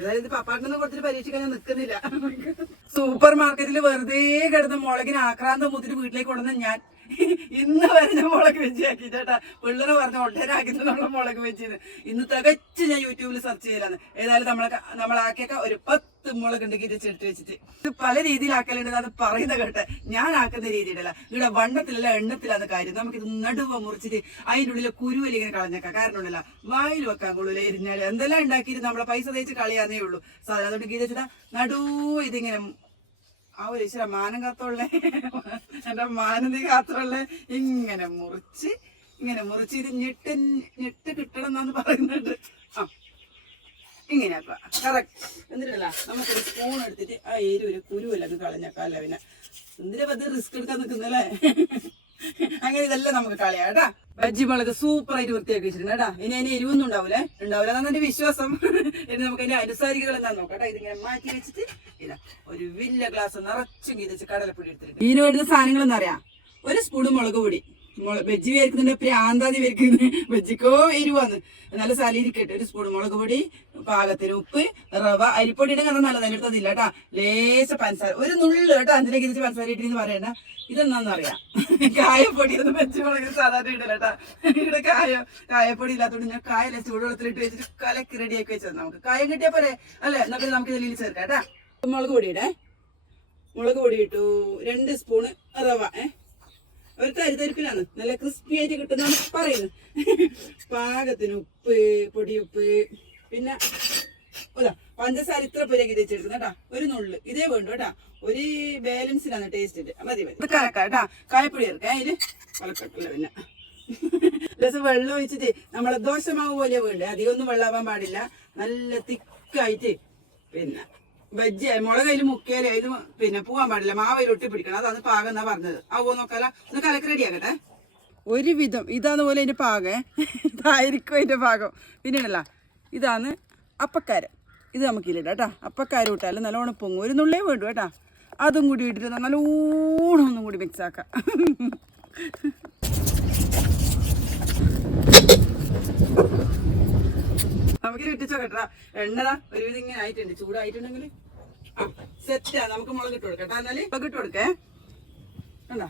അതായത് പപ്പാട്ടിനൊന്നും കൊടുത്തിട്ട് പരീക്ഷിക്കാൻ ഞാൻ നിൽക്കുന്നില്ല. സൂപ്പർ മാർക്കറ്റിൽ വെറുതെ കിടന്ന മുളകിന് ആക്രാന്തം മുത്തിട്ട് വീട്ടിലേക്ക് കൊണ്ടുവന്ന ഞാൻ ഇന്ന് വരെ ഞാൻ മുളക് വെച്ച് ആക്കിട്ടാ. പിള്ളേർ പറഞ്ഞ ഒട്ടേരാക്കിന്നുള്ള മുളക് വെച്ചിന്ന് ഇന്ന് തികച്ച് ഞാൻ യൂട്യൂബിൽ സെർച്ച് ചെയ്യലാണ്. ഏതായാലും നമ്മളാക്കിയൊക്കെ ഒരു 10 മുളക് ഉണ്ടെങ്കിൽ ചെടുത്ത് വെച്ചിട്ട് ഇത് പല രീതിയിലാക്കലുണ്ട്. അത് പറയുന്ന കേട്ടെ ഞാൻ ആക്കുന്ന രീതിയിലല്ല, ഇവിടെ വണ്ണത്തിലല്ല എണ്ണത്തിലാന്ന് കാര്യം. നമുക്കിത് നടുവ മുറിച്ചിട്ട് അതിൻ്റെ ഉള്ളിലെ കുരുവലി ഇങ്ങനെ കളഞ്ഞേക്കാം. കാരണം ഉണ്ടല്ല വായിൽ വെക്കാൻ കൊള്ളൂല എരിഞ്ഞാല് എന്തെല്ലാം ഉണ്ടാക്കിയിട്ട് നമ്മളെ പൈസ തേച്ച് കളയാന്നേ ഉള്ളൂ സാധനം. അതുകൊണ്ട് ഗീത വെച്ചിട്ടാ നടുവ് ഇതിങ്ങനെ ആ ഒരു ഈശ്വര മാനം കാത്തോളേ, എന്റെ മാനതി കാത്തോളേ ഇങ്ങനെ മുറിച്ച് ഇത് ഞെട്ട് കിട്ടണം എന്നാന്ന് പറയുന്നുണ്ട്. ആ ഇങ്ങനെ കറക്റ്റ്. എന്നിട്ടല്ല നമുക്കൊരു സ്പൂൺ എടുത്തിട്ട് ആ ഒരു കുരുവല്ലൊക്കെ കളഞ്ഞേക്കാല്ലേ. പിന്നെ എന്തിനാ പറ്റി റിസ്ക് എടുക്കാൻ നിൽക്കുന്നല്ലേ. അങ്ങനെ ഇതെല്ലാം നമുക്ക് കളയാം കേട്ടാ. ബജ്ജി മുളക് സൂപ്പറായിട്ട് വൃത്തിയാക്കി വെച്ചിട്ടുണ്ട് കേട്ടാ. ഇനി അതിന് എരിവൊന്നും ഉണ്ടാവില്ല എന്നാണ് എന്റെ വിശ്വാസം. ഇനി നമുക്ക് അതിന്റെ അനുസാരികൾ എന്താന്ന് നോക്കാം കേട്ടോ. ഇതിങ്ങനെ മാറ്റി വെച്ചിട്ട് ഇതാ ഒരു വലിയ ഗ്ലാസ് നിറച്ചും ഗീതിച്ച് കടലപ്പൊടി എടുത്തിട്ടുണ്ട്. ഇതിന് വേണ്ടുന്ന സാധനങ്ങൾ എന്ന് പറയാം, ഒരു സ്പൂൺ മുളക് പൊടി. ബജ്ജി വരക്കുന്നുണ്ട് പ്രാന്താതി വരക്കുന്നത്, ബജ്ജിക്കോ എരിവാന്ന് നല്ല സലിരിക്കട്ടെ. ഒരു സ്പൂൺ മുളക് പൊടി, പാകത്തിന് ഉപ്പ്, റവ, അരിപ്പൊടിയുടെ കഥ നല്ലത് എടുത്തതില്ല കേട്ടാ. ലേശ പഞ്ചസാര, ഒരു നുള്ളു കേട്ടോ. അതിനെ ഗിരിച്ച് പഞ്ചസാര ഇട്ടിന്ന് പറയണ്ട. ഇതെന്നാന്നറിയാം, കായപ്പൊടി ഒന്നും ബജ്ജി മുളകിന് സാധാരണ ഇടല കേട്ടാ. ഇവിടെ കായപ്പൊടി ഇല്ലാത്തതുകൊണ്ട് ഞാൻ കായല ചൂടുവെള്ളത്തിലിട്ട് വെച്ചിട്ട് കലക്കി റെഡിയാക്കി വെച്ചത്. നമുക്ക് കായം കിട്ടിയാ പോരെ അല്ലേ. എന്നാ പിന്നെ നമുക്ക് ഇതിൽ ചേർക്കാം കേട്ടാ. മുളക് പൊടി ഇട്ടു. 2 സ്പൂണ് റവ, ഒരു തരിതരിപ്പിലാണ് നല്ല ക്രിസ്പി ആയിട്ട് കിട്ടുന്നതാണ് പറയുന്നത്. പാകത്തിന് ഉപ്പ്, പൊടിയുപ്പ്, പിന്നെ പഞ്ചസാര ഇത്ര പുരക്കി വെച്ചെടുക്കുന്ന കേട്ടാ. ഒരു നുള്ളു ഇതേ വേണ്ടു കേട്ടാ. ഒരു ബാലൻസിലാണ് ടേസ്റ്റിന്റെ. മതി ഇത് കലക്കാം കേട്ടാ. കായപ്പൊടി ചേർക്കാം അതില് കലക്കട്ടില്ല. പിന്നെ രസം വെള്ളം ഒഴിച്ചിട്ട് നമ്മളെ ദോശമാവ് പോലെ വേണ്ടേ, അധികം ഒന്നും വെള്ളാവാൻ പാടില്ല. നല്ല തിക്കായിട്ട് പിന്നെ ബജ്ജി മുളക് അതിൽ മുക്കിയാലും അതിൽ പിന്നെ പോവാൻ പാടില്ല. മാവയിൽ ഒട്ടി പിടിക്കണം. അതാണ് പാകം എന്നാ പറഞ്ഞത്. ആവോ നോക്കാല. ഒന്ന് കലക്ക് റെഡിയാക്കട്ടെ. ഒരുവിധം ഇതാന്ന് പോലെ അതിന്റെ പാകം, ഇതായിരിക്കും അതിന്റെ പാകം. പിന്നീടല്ല ഇതാണ് അപ്പക്കാരം. ഇത് നമുക്കില്ല കേട്ടാ. അപ്പക്കാരം ഇട്ടാലും നല്ലോണം പൊങ്ങും. ഒരു നുള്ളേ വേണ്ടു കേട്ടാ. അതും കൂടി ഇട്ടിട്ട് നല്ലോണം ഒന്നും കൂടി മിക്സ് ആക്കാം. നമുക്ക് ഇട്ടിച്ചോ കേട്ടാ. എണ്ണതാ ഒരുവിധം ഇങ്ങനെ ആയിട്ടുണ്ട്. ചൂടായിട്ടുണ്ടെങ്കിൽ സെറ്റാ. നമുക്ക് മുളക് ഇട്ട് കൊടുക്കട്ടാ. എന്നാല് മുളക് ഇട്ട് കൊടുക്കേ. എന്താ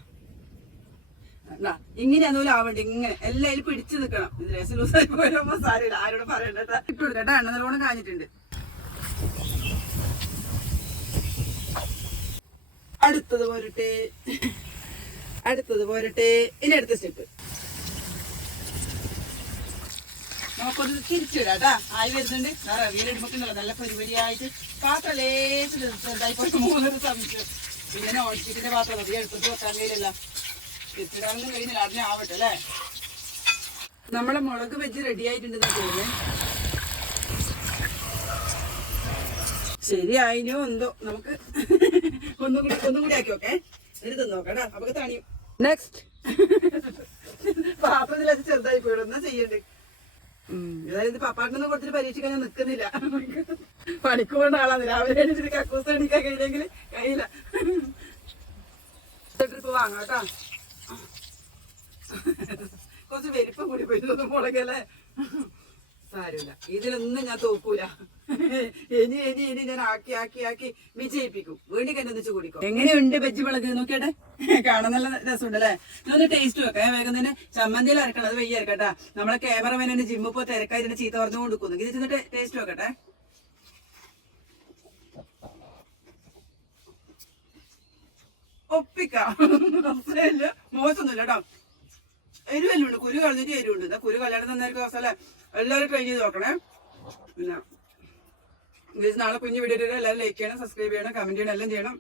ഇങ്ങനെ അതുപോലെ ആവണ്ട. ഇങ്ങനെ എല്ലാം അതിൽ പിടിച്ചു നിൽക്കണം. ഇത് രസം ലൂസായി പോയപ്പോ സാരമില്ല, ആരോട് പറയണ്ട. ഇട്ട് കൊടുക്കട്ടാ. എണ്ണ നല്ലോണം കാഞ്ഞിട്ടുണ്ട്. അടുത്തത് പോരട്ടെ. ഇനി അടുത്ത സ്റ്റെപ്പ് നമുക്കൊന്ന് തിരിച്ചിടാട്ടാ. ആയി വരുന്നുണ്ട്. റവിയിലിടുമ്പോഴല്ലോ നല്ല പരിപാടിയായിട്ട് പാത്രം ലേശം ചെറുതായിപ്പോയിട്ട് 3 സംശയം. പിന്നെ നോൺ സ്റ്റിക്കിന്റെ പാത്രം മതി, എടുത്തിട്ട് വെക്കാൻ കഴിയില്ല. തിരിച്ചിടാനൊന്നും കഴിയുന്നില്ല. അതിനെ ആവട്ടെ അല്ലേ. നമ്മളെ മുളക് വെച്ച് റെഡി ആയിട്ടുണ്ടെന്ന് തോന്നുന്നേ. ശരിയായിനോ എന്തോ. നമുക്ക് ഒന്നും കൂടി ആക്കി നോക്കേ. എടുത്ത് നോക്കട്ടാ. അപ്പൊ തണിയും. നെക്സ്റ്റ് പാത്രത്തിൽ അത് ചെറുതായി പോയിടും. എന്നാ ചെയ്യണ്ടേ. അതായത് പപ്പാട്ടിനൊന്നും കൊടുത്തിട്ട് പരീക്ഷിക്കാൻ ഞാൻ നിൽക്കുന്നില്ല. പണിക്ക് പോകേണ്ട ആളാണ്. രാവിലെ എണീച്ചിട്ട് കക്കൂസ് എണീക്കാൻ കഴിയില്ലെങ്കിൽ കഴിയില്ല. ട്രിപ്പ് വാങ്ങാം കേട്ടാ. കുറച്ച് വലിപ്പം കൂടി പോയി മുളകല്ലേ. സാരമില്ല, ഇതിലൊന്നും ഞാൻ തോക്കൂല. ഇനി ഞാൻ ആക്കി വിജയിപ്പിക്കും. വീണ്ടും കണ്ടെന്നിച്ച് കുടിക്കും. എങ്ങനെയുണ്ട് ബജ്ജി മുളക് നോക്കിയാട്ടെ. കാണാൻ നല്ല രസമുണ്ടല്ലേ. ഇതൊന്ന് ടേസ്റ്റ് വെക്കാം. വേഗം തന്നെ ചമ്മന്തിയിൽ അരക്കണം. അത് വയ്യ അരക്കട്ടാ. നമ്മളെ ക്യാമറമാൻ ജിമ്മിൽ പോ തിരക്കായിട്ട് ചീത്ത പറഞ്ഞു കൊടുക്കുന്നു. ഇത് ചെന്നിട്ട് ടേസ്റ്റ് വെക്കട്ടെ. ഒപ്പിക്കാം. മോശമൊന്നുമില്ല കേട്ടോ. എരിവെല്ലാം ഉണ്ട്. കുരു കളഞ്ഞിട്ട് എരിവുണ്ട്. കുരു കല്യാണം തന്നായിരിക്കും അവസ്ഥ. എല്ലാവരും ട്രൈ ചെയ്ത് നോക്കണേ. പിന്നെ നാളെ കുഞ്ഞു വീഡിയോ എല്ലാവരും ലൈക്ക് ചെയ്യണം, സബ്സ്ക്രൈബ് ചെയ്യണം, കമന്റ് ചെയ്യണം, എല്ലാം ചെയ്യണം.